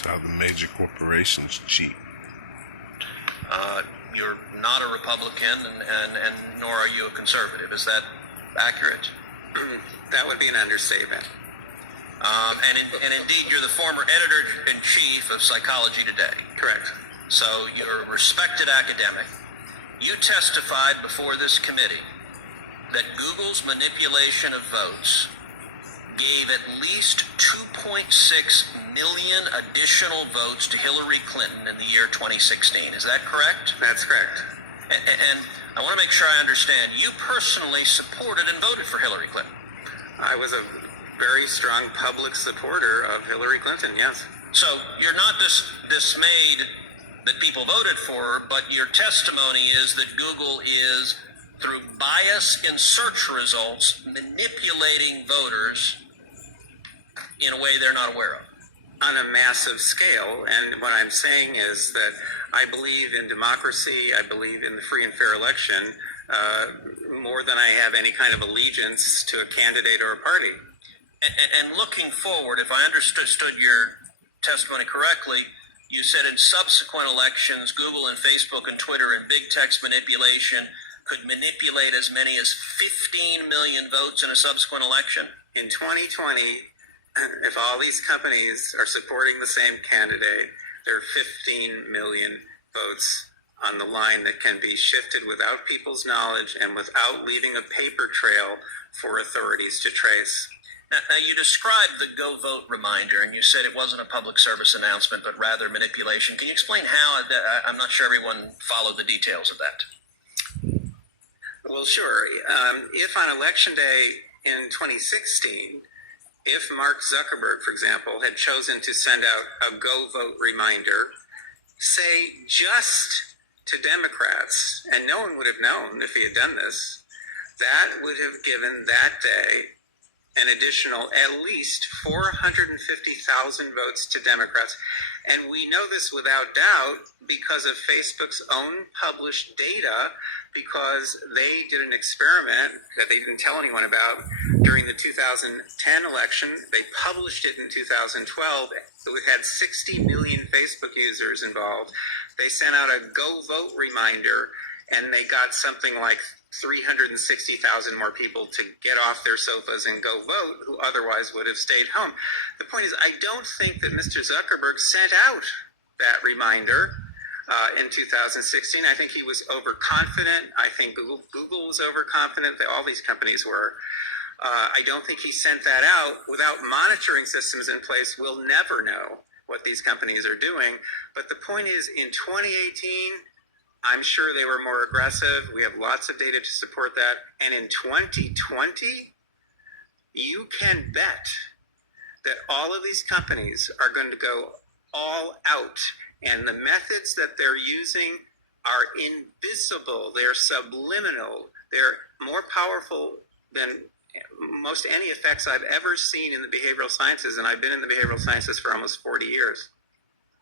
That's how the major corporations cheat. You're not a Republican, and nor are you a conservative. Is that accurate? That would be an understatement. And indeed, you're the former editor-in-chief of Psychology Today. Correct. So you're a respected academic. You testified before this committee that Google's manipulation of votes gave at least 2.6 million additional votes to Hillary Clinton in the year 2016. Is that correct? That's correct. And I want to make sure I understand. You personally supported and voted for Hillary Clinton. I was a very strong public supporter of Hillary Clinton, yes. So you're not dismayed that people voted for her, but your testimony is that Google is, through bias in search results, manipulating voters in a way they're not aware of. On a massive scale. And what I'm saying is that I believe in democracy, I believe in the free and fair election, more than I have any kind of allegiance to a candidate or a party. And looking forward, if I understood your testimony correctly, you said in subsequent elections, Google and Facebook and Twitter and big text manipulation could manipulate as many as 15 million votes in a subsequent election. In 2020, if all these companies are supporting the same candidate, there are 15 million votes on the line that can be shifted without people's knowledge and without leaving a paper trail for authorities to trace. Now, you described the Go Vote reminder, and you said it wasn't a public service announcement, but rather manipulation. Can you explain how? I'm not sure everyone followed the details of that. Well, sure. If on Election Day in 2016, if Mark Zuckerberg, for example, had chosen to send out a Go Vote reminder, say just to Democrats, and no one would have known if he had done this, that would have given that day an additional at least 450,000 votes to Democrats. And we know this without doubt because of Facebook's own published data, because they did an experiment that they didn't tell anyone about during the 2010 election. They published it in 2012. It had 60 million Facebook users involved. They sent out a Go Vote reminder, and they got something like 360,000 more people to get off their sofas and go vote, who otherwise would have stayed home. The point is, I don't think that Mr. Zuckerberg sent out that reminder in 2016. I think he was overconfident. I think Google was overconfident. All these companies were. I don't think he sent that out. Without monitoring systems in place, we'll never know what these companies are doing. But the point is, in 2018, I'm sure they were more aggressive. We have lots of data to support that. And in 2020, you can bet that all of these companies are going to go all out. And the methods that they're using are invisible. They're subliminal. They're more powerful than most any effects I've ever seen in the behavioral sciences. And I've been in the behavioral sciences for almost 40 years.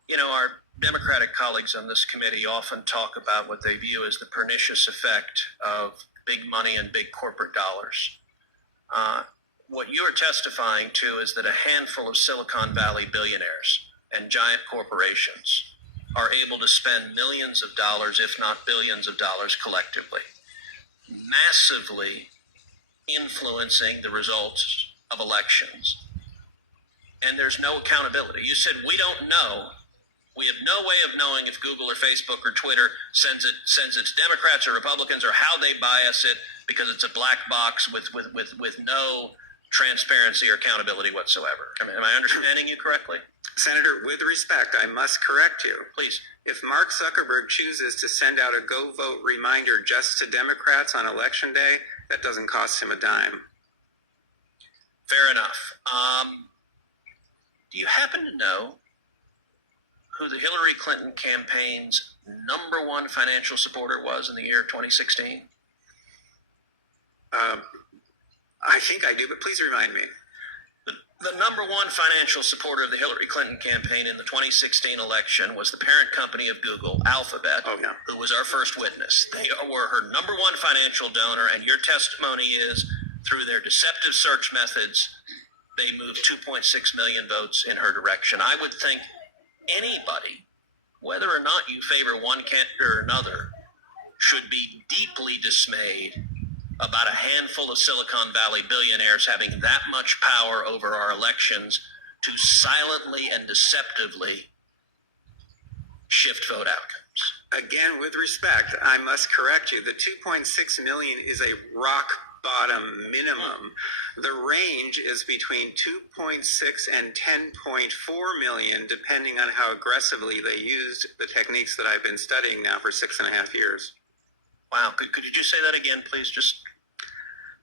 You know, our Democratic colleagues on this committee often talk about what they view as the pernicious effect of big money and big corporate dollars. What you are testifying to is that a handful of Silicon Valley billionaires and giant corporations are able to spend millions of dollars, if not billions of dollars collectively, massively influencing the results of elections. And there's no accountability. You said, we don't know. We have no way of knowing if Google or Facebook or Twitter sends its Democrats or Republicans, or how they bias it, because it's a black box with no transparency or accountability whatsoever. Am I understanding you correctly? Senator, with respect, I must correct you. Please. If Mark Zuckerberg chooses to send out a Go Vote reminder just to Democrats on Election Day, that doesn't cost him a dime. Fair enough. Do you happen to know who the Hillary Clinton campaign's number one financial supporter was in the year 2016? I think I do, but please remind me. The number one financial supporter of the Hillary Clinton campaign in the 2016 election was the parent company of Google, Alphabet, who was our first witness. They were her number one financial donor, and your testimony is, through their deceptive search methods, they moved 2.6 million votes in her direction. I would think anybody, whether or not you favor one candidate or another, should be deeply dismayed about a handful of Silicon Valley billionaires having that much power over our elections to silently and deceptively shift vote outcomes. Again, with respect, I must correct you. The 2.6 million is a rock bottom minimum. The range is between 2.6 and 10.4 million, depending on how aggressively they used the techniques that I've been studying now for 6.5 years. Wow, could you just say that again, please? Just